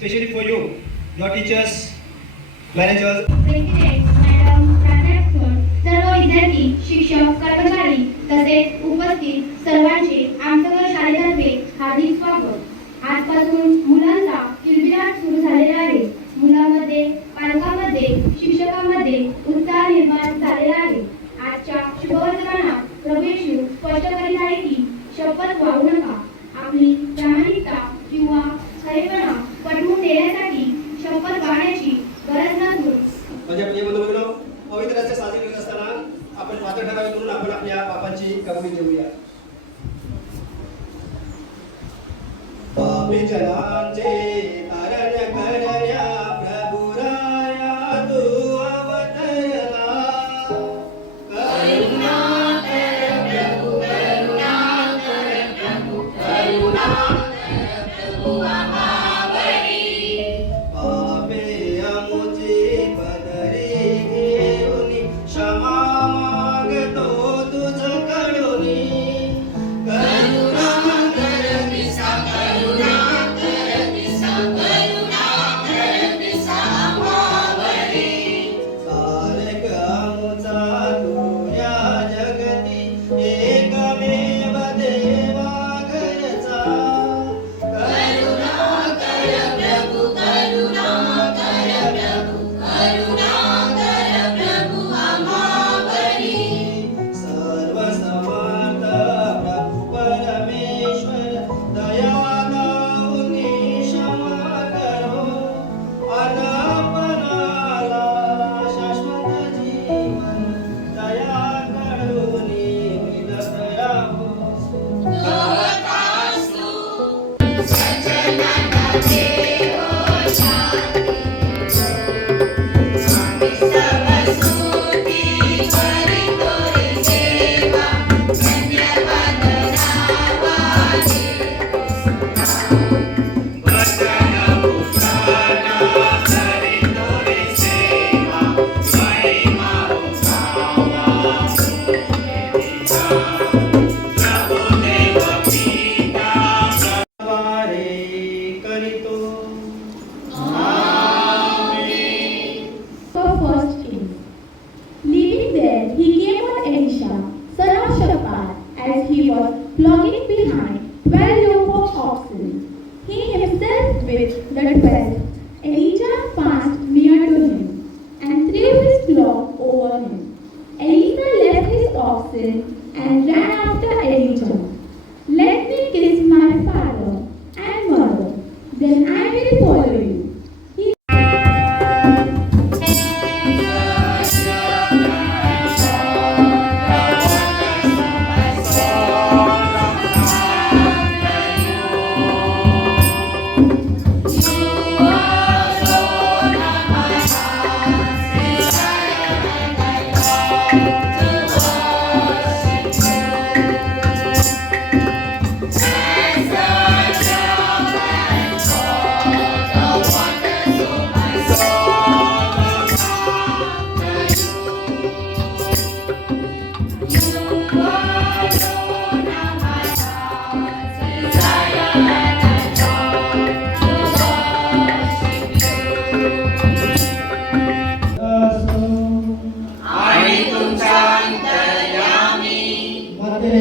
Especially for you, your teachers, managers. Madam, प्राध्यापक, सर्व विद्यार्थी, शिक्षक, कर्मचारी तसेच उपस्थित सर्वांचे आमचं शाळेतर्फे हार्दिक स्वागत. आजपासून मुलांचा किलबिलाट सुरू झालेला आहे. मुलांमध्ये, पालकांमध्ये, शिक्षकांमध्ये उत्साह निर्माण झालेला आहे. आजच्या शुभवर्तमानात प्रभू येशू स्पष्ट करीत आहे की शपथ वाहू नका. आपली प्रामाणिकता किंवा खरेपणा पटवून देण्यासाठी शपथ वाहण्याची गरज नसून म्हणजे बंधू पवित्र असे साजरे करत असताना आपण पात्र ठराव करून आपण आपल्या पापाची कबुली देऊया. पापी जनांचे तारण करण्या प्रभु राया तू अवतरला. करुणा कर प्रभु, करुणा कर प्रभु, करुणा कर प्रभु आमावरी. पापे अमुची पदरी घेऊनी क्षमा मागतो तुझकडूनी. करुणा कर दिसा, करुणा कर दिसा,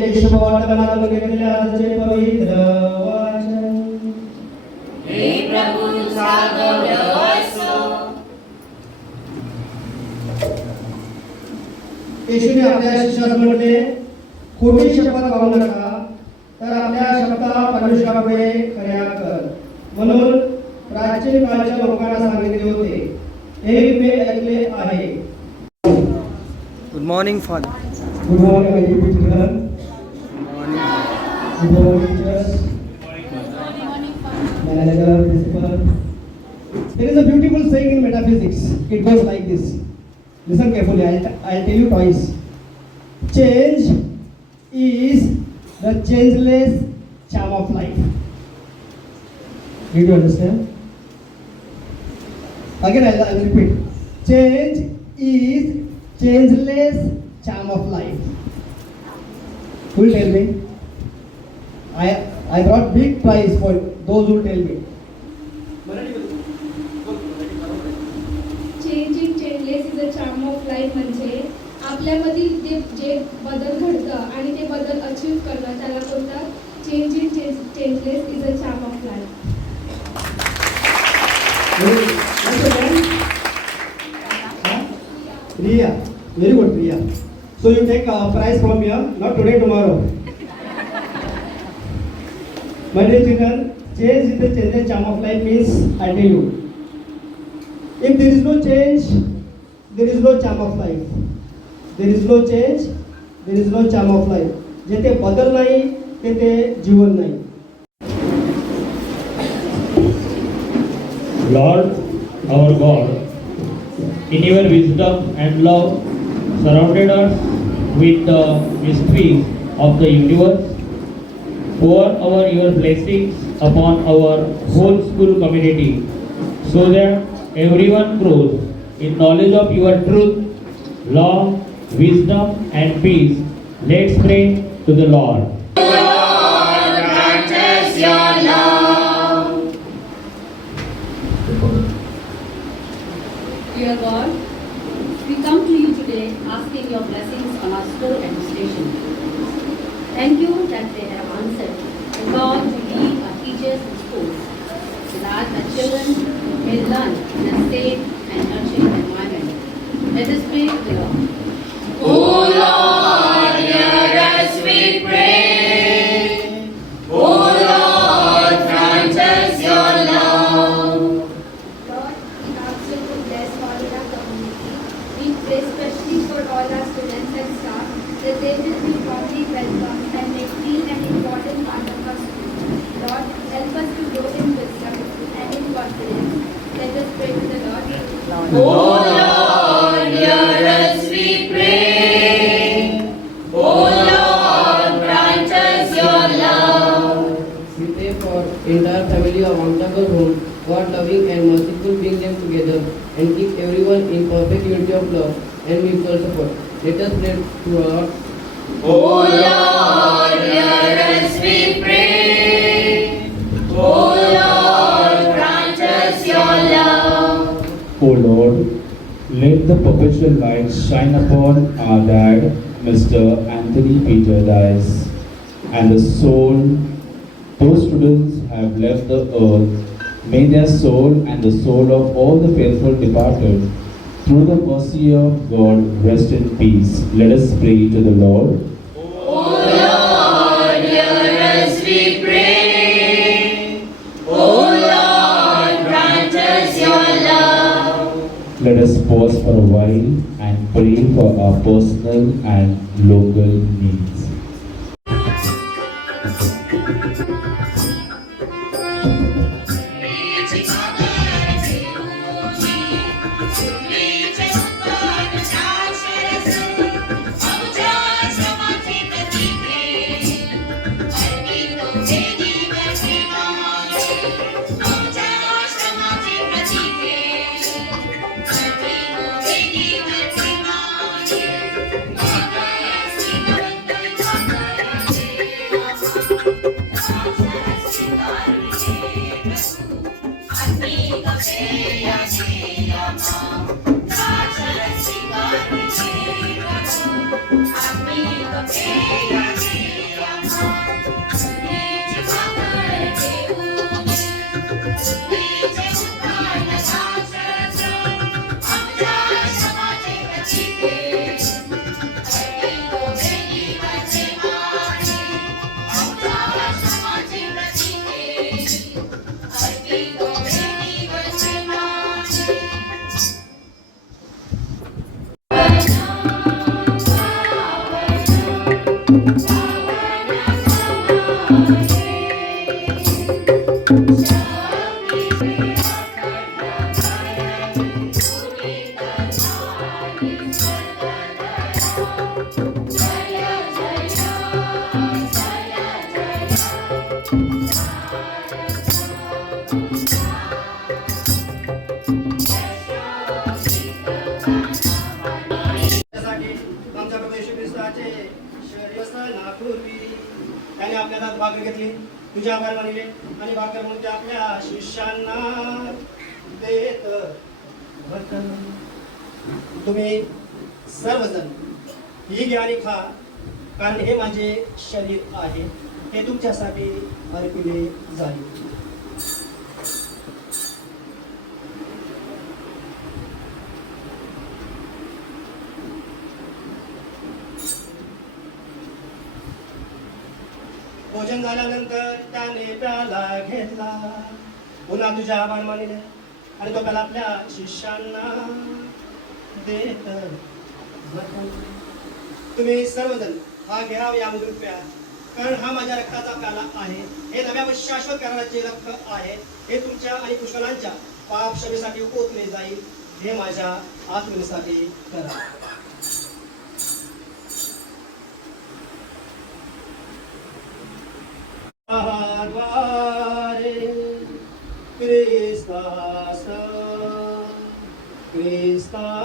केशव वाटणात घेतलेल्या आजचे पवित्र वाचन. हे प्रभु तुझा गौरव असो. येशूने आपल्या शिष्यास म्हटले, खोटी शपथ खाऊ नका, तर आपल्या शपथा परमेश्वरापुढे खऱ्या कर. म्हणून प्राचीन काळच्या लोकांना सांगितले होते, हे मी ऐकले आहे. Good morning, Father. Good morning, my dear children. Good morning, teachers. Manager, principal. There is a beautiful saying in metaphysics. It goes like this. Listen carefully. I'll tell you twice. Change is the changeless charm of life. Did you understand? Again, I'll repeat. Change is changeless charm of life. Who will tell me? I brought big prize for those who tell me. Changing changeless is a charm of life म्हणजे आपल्यामधील जे बदल घडतं आणि ते बदल achieve करणं त्याला बोलतात changing changeless is a charm of life. Priya, very good, Priya. So you take a prize from here, not today, tomorrow. My dear children, change is the changeless charm of life means, I tell you, if there is no change, there is no charm of life. There is no change, there is no charm of life. जेथे बदल नाही तेथे जीवन नाही. Lord, our God, in your wisdom and love, surrounded us with the mysteries of the universe. Pour your blessings upon our whole school community, so that everyone grows in knowledge of your truth, love, wisdom, and peace. Let's pray to the Lord. Lord, grant us your love. Dear God, we come to you today asking your blessings on our school administration. Thank you that they have answered the call to lead our teachers and schools, so that the children may learn in a safe and nurturing environment. Let us pray to the Lord. O Lord, hear us, we pray. O Lord, grant us your love. Lord, we ask you to bless all in our community. We pray especially for all our students and staff that they will be warmly welcomed and may feel an important part of our school. Lord, help us to grow in wisdom and in confidence. Let us pray to the Lord. O Lord, hear us, we pray. O Lord, grant us your love. We pray for entire family of Amtakar home. God loving and merciful bring them together and keep everyone in perfect unity of love and mutual support. Let us pray to our Lord. O Lord, hear us, we pray. O Lord, grant us your love. O Lord, let the perpetual light shine upon our dad, Mr. Anthony Peter Dice, and the soul those students have left the earth. May their soul and the soul of all the faithful departed, through the mercy of God, rest in peace. Let us pray to the Lord. O Lord, hear us, we pray. O Lord, grant us your love. Let us pause for a while and pray for our personal and local needs. Amigo, आपल्या हातात भाकर घेतली, तुझे आभार मानले आणि भाकर म्हणून ते आपल्या शिष्यांना देत होते. तुम्ही सर्वजण ही घ्या आणि खा, कारण हे माझे शरीर आहे, हे तुमच्यासाठी अर्पिले जाईल. भोजन झाल्यानंतर त्याने प्याला घेतला, पुन्हा तुझे आभार मानले आणि तो प्याला आपल्या शिष्यांना देत होता. तुम्ही सर्वजण हा घ्या यामधून प्या, कारण हा माझ्या रक्ताचा प्याला आहे, हे नव्या व शाश्वत कराराचे रक्त आहे, हे तुमच्या आणि पुष्कळांच्या पाप क्षमेसाठी ओतले जाईल, हे माझ्या आत्मेसाठी करा. द्वारे ख्रिस्तास ख्रिस्ताखाली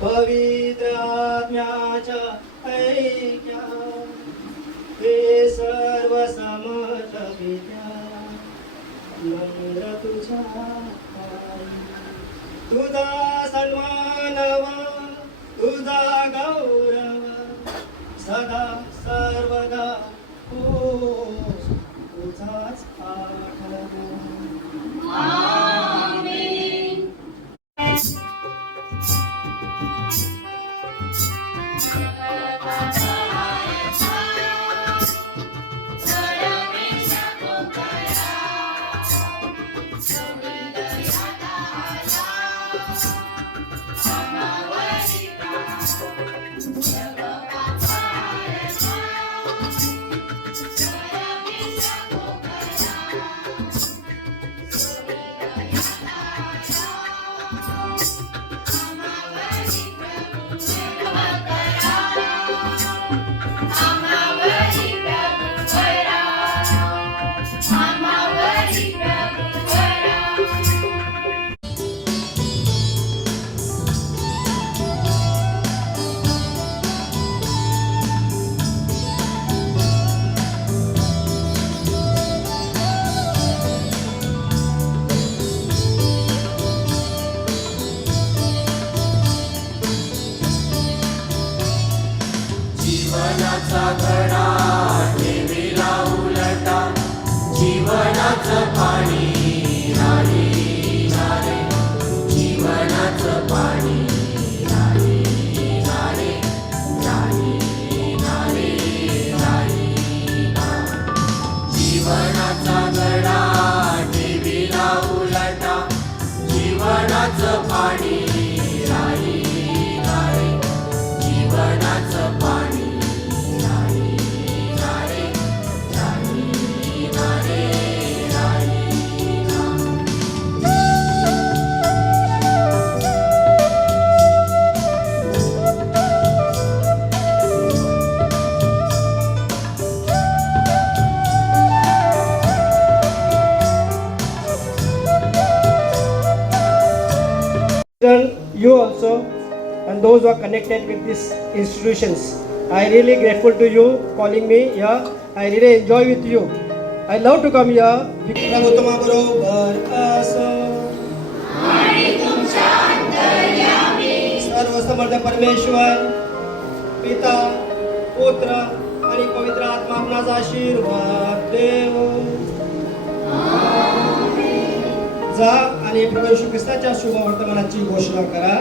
पवित्र आत्म्याच्या ऐक्या हे सर्व समर्थ विद्या नम्र तुझ्या पायी. तुझा सन्मान व तुझा गौरव सदा सर्वदा हो तुझाच आठवण. जीवनाचा घडा ठेविला उलटा, जीवनाचं पाणी राही नारे, जीवनाचं पाणी राही नारे, राही नारे, राही ना. जीवनाचा घडा ठेविला उलटा, जीवनाचं पाणी राही नारे, जीवनाचं पाणी You also and those who are connected with these institutions, I really grateful to you calling me here. I really enjoy with you. I love to come here. प्रभु तुम्हाबरोबर असो आणि तुमच्या अंतर्यामी. सर्व समर्थ परमेश्वर पिता पुत्र आणि पवित्र आत्मा आपणाचा आशीर्वाद देव. जा आणि प्रभू येशू ख्रिस्ताच्या शुभ वर्तमानाची घोषणा करा.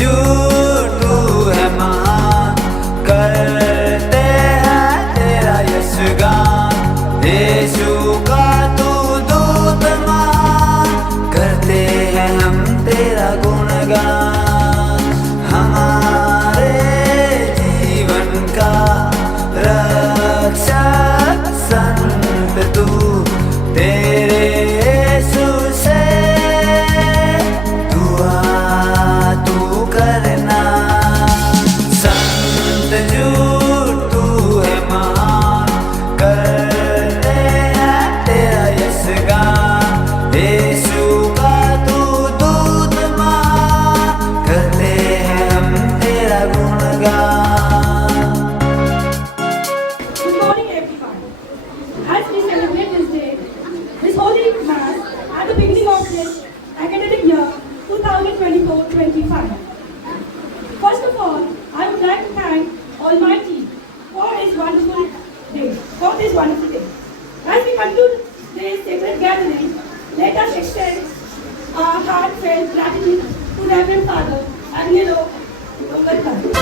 तू है महान, करते हैं तेरा यशगान, यीशु का तू दूत महान, करते हैं हम तेरा गुणगान. हमारे जीवन का रक्षक संत तू, तेरे यीशु से दुआ तू करना. संत जो तू है महान, करते हैं conclude this sacred gathering, let us extend our heartfelt gratitude to Reverend Father Agnello Dongarkar.